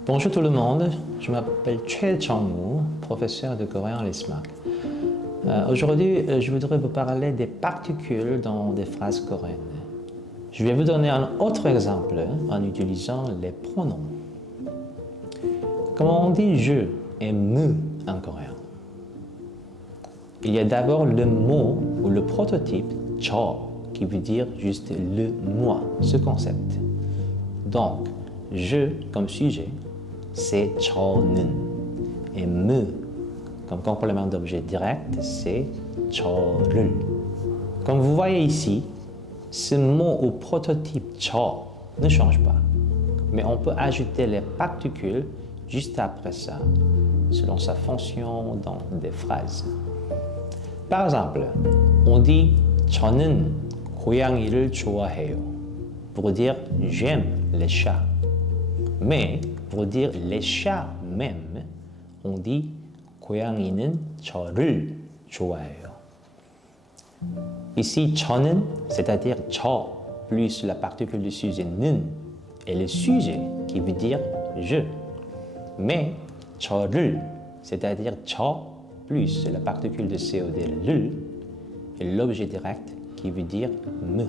Bonjour tout le monde, je m'appelle Choi Chang-woo, professeur de coréen à l'ISMAC. Aujourd'hui, je voudrais vous parler des particules dans des phrases coréennes. Je vais vous donner un autre exemple en utilisant les pronoms. Comment on dit je et me en coréen? Il y a d'abord le mot ou le prototype 저 qui veut dire juste le moi, ce concept. Donc, je comme sujet, c'est 저는. Et me comme complément d'objet direct, c'est 저를. Comme vous voyez ici, ce mot ou prototype 저 ne change pas. Mais on peut ajouter les particules juste après ça, selon sa fonction dans des phrases. Par exemple, on dit 저는 고양이를 좋아해요 pour dire j'aime les chats. Mais pour dire les chats même, on dit 고양이는 저를 좋아해요. Ici, 저는, c'est-à-dire 저 plus la particule du sujet 는 et le sujet qui veut dire je. Mais 저를, c'est-à-dire 저 plus la particule de COD 를 et l'objet direct qui veut dire me.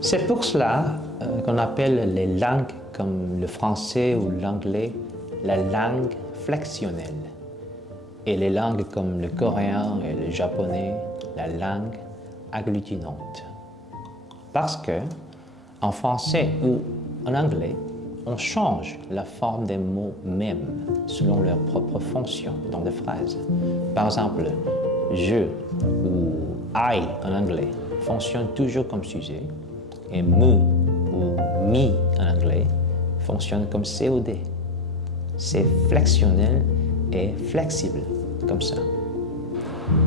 C'est pour cela qu'on appelle les langues comme le français ou l'anglais la langue flexionnelle et les langues comme le coréen et le japonais la langue agglutinante. Parce que en français ou en anglais, on change la forme des mots mêmes selon leur propre fonction dans des phrases. Par exemple, je ou I en anglais fonctionne toujours comme sujet et me ou me en anglais fonctionne comme COD. C'est flexionnel et flexible comme ça.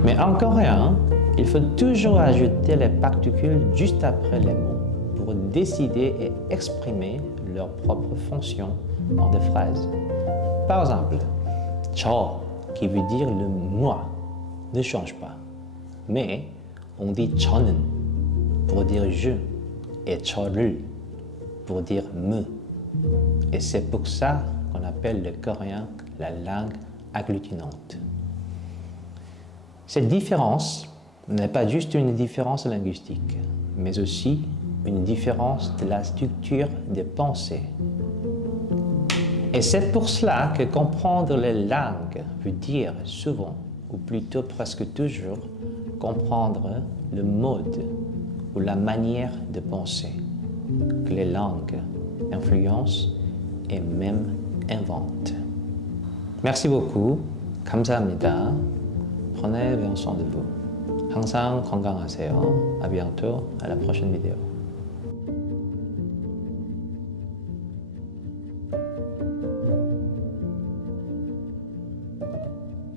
Mais en coréen, il faut toujours ajouter les particules juste après les mots pour décider et exprimer leur propre fonction dans des phrases. Par exemple, 저 qui veut dire le moi ne change pas. Mais on dit 저는 pour dire je et 저를 pour dire me. Et c'est pour ça qu'on appelle le coréen la langue agglutinante. Cette différence n'est pas juste une différence linguistique, mais aussi une différence de la structure des pensées. Et c'est pour cela que comprendre les langues veut dire souvent, ou plutôt presque toujours, comprendre le mode ou la manière de penser que les langues influencent et même inventent. Merci beaucoup. 감사합니다. Prenez bien soin de vous. 항상 건강하세요. À bientôt, à la prochaine vidéo.